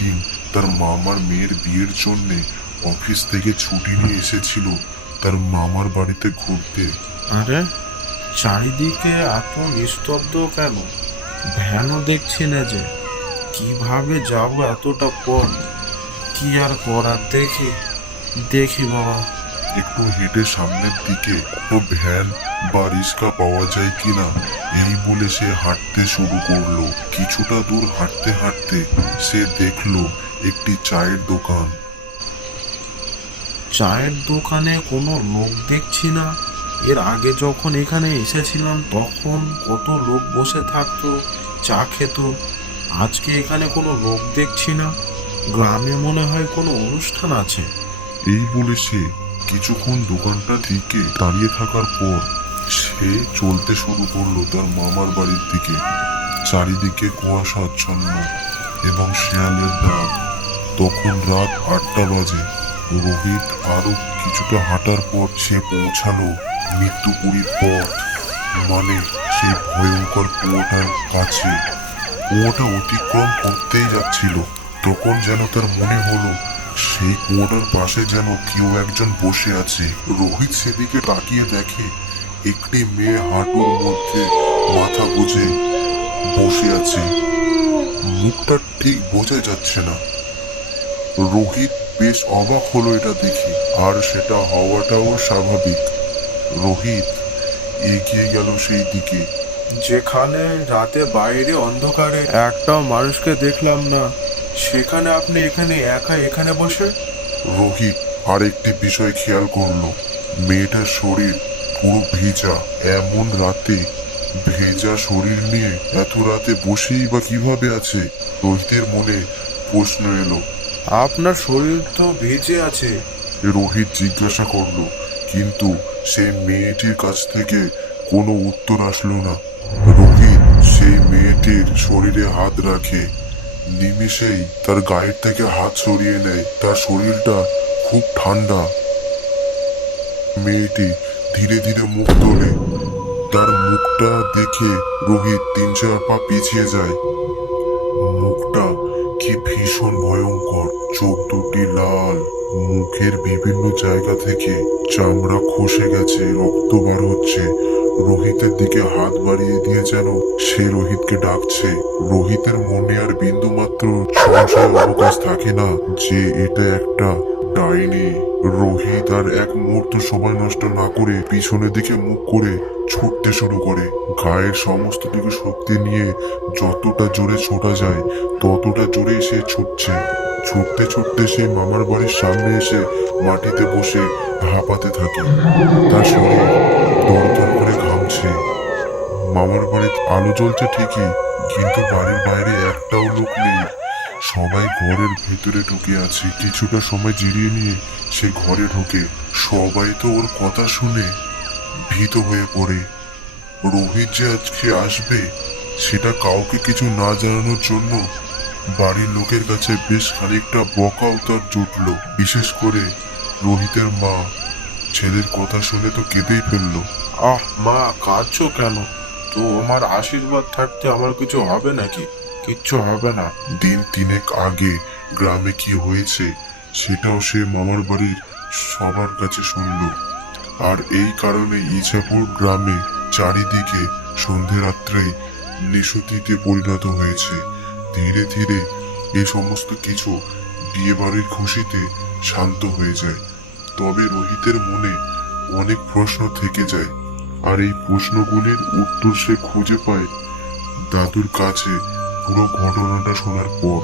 দিন তার মামার মেয়ের বিয়ের জন্যে অফিস থেকে ছুটি নিয়ে এসেছিল তার মামার বাড়িতে ঘুরতে। আরে, চারিদিকে এত নিস্তব্ধ কেন? ভ্যানও দেখছি না যে। কিভাবে যাব এতটা পথ? কি আর করার, দেখি দেখি বাবা। একটু হেঁটে সামনের দিকে ও ভ্যান বা রিক্সা পাওয়া যায় কিনা এই বলে সে হাঁটতে শুরু করলো। কিছুটা দূর হাঁটতে হাঁটতে সে দেখলো একটি চায়ের দোকান। চায়ের দোকানে কোনো লোক দেখছি না। এর আগে যখন এখানে এসেছিলাম তখন কত লোক বসে থাকতো, চা খেত। আজকে এখানে কোনো লোক দেখছি না। গ্রামে মনে হয় কোনো অনুষ্ঠান আছে। এই বলে সে কিছুক্ষণ দোকানটা দিকে দাঁড়িয়ে থাকার পর সে চলতে শুরু করলো তার মামার বাড়ির দিকে। চারিদিকে কুয়াশাচ্ছন্ন এবং শিয়ালের ডাক। তখন রাত 8টা বাজে। রোহিত আরো কিছুটা হাঁটার পর সে পৌঁছালো মৃত্যুপুরীর পথ, মানে সেই ভয়ঙ্কর কুয়োটার কাছে। কুয়োটা অতিক্রম করতেই যাচ্ছিল, তখন যেন তার মনে হলো সেই কুয়োটার পাশে যেন কেউ একজন বসে আছে। রোহিত সেদিকে তাকিয়ে দেখে একটি মেয়ে হাঁটুর মধ্যে মাথা গুজে বসে আছে। মুখটা ঠিক বোঝা যাচ্ছে না। রোহিত বেশ অবাক হলো এটা দেখে, আর সেটা হওয়াটাও স্বাভাবিক। রোহিত এগিয়ে গেল সেই দিকে। যেখানে রাতে বাইরে অন্ধকারে একটাও মানুষকে দেখলাম না, সেখানে আপনি এখানে একা এখানে বসে? রোহিত আরেকটি বিষয় খেয়াল করলো, মেয়েটার শরীর পুরো ভেজা। এমন রাতে ভেজা শরীর নিয়ে এত রাতে বসেই বা কিভাবে আছে? রোহিতের মনে প্রশ্ন এলো। আপনার শরীর তো ভিজে আছে। রোহিত জিজ্ঞাসা করলো, কিন্তু সেই মেয়েটির কাছ থেকে কোনো উত্তর আসলো না। রোহিত সেই মেয়েটির শরীরে হাত রাখে। নিমিষেই তার গায়ের থেকে হাত সরিয়ে নেয়। তার শরীরটা খুব ঠান্ডা। মেয়েটি ধীরে ধীরে মুখ তোলে। তার মুখটা দেখে রোহিত 3-4 পা পিছিয়ে যায়। মুখটা কি ভীষণ ভয়ঙ্কর। চোখ দুটি লাল, মুখের বিভিন্ন জায়গা থেকে চামড়া খসে গেছে, রক্ত বার হচ্ছে। রোহিতের দিকে হাত বাড়িয়ে দিয়ে যেন সে রোহিতকে ডাকছে। রোহিতের মনে আর বিন্দুমাত্র সংশয়ের অবকাশ থাকে না যে এটা একটা ডাইনি। রোহিত আর এক মুহূর্ত সময় নষ্ট না করে পিছনের দিকে মুখ করে ছুটতে শুরু করে। গায়ের সমস্ত দিকে শক্তি নিয়ে যতটা জোরে ছোটা যায় ততটা জোরে সে ছুটছে। ছুটতে ছুটতে সে মামার বাড়ির সামনে এসে মাটিতে বসে হাঁপাতে থাকে। তার শরীর দরদর করে ঘামছে। মামার বাড়িতে আলো জ্বলছে ঠিকই, কিন্তু বাড়ির বাইরে একটাও লোক নেই। সবাই ঘরের ভেতরে ঢুকে আছে। কিছুটা সময় জিরিয়ে নিয়ে সে ঘরে ঢোকে। সবাই তো ওর কথা শুনে ভীত হয়ে পড়ে। রোহিত যে আজকে আসবে সেটা কাউকে কিছু না জানানোর জন্য বাড়ির লোকের কাছে বেশ খানিকটা বকাও তার জুটল। বিশেষ করে রোহিতের মা ছেলের কথা শুনে তো কেঁদেই ফেললো। আহ মা, কাঁদছো কেন? তো আমার আশীর্বাদ থাকতে আমার কিছু হবে নাকি? কিচ্ছু হবে না। দিন 3 আগে গ্রামে কি হয়েছে সেটাও সে মামার বাড়ির সবার কাছে শুনল। আর এই কারণে ইছাপুর গ্রামে চারিদিকে সন্ধে রাত্রেই নিশুতিতে পরিণত হয়েছে। ধীরে ধীরে এই সমস্ত কিছু বিয়ে বাড়ির খুশিতে শান্ত হয়ে যায়। তবে রোহিতের মনে অনেক প্রশ্ন থেকে যায়, আর এই প্রশ্নগুলির উত্তর সে খুঁজে পায় দাদুর কাছে পুরো ঘটনাটা শোনার পর।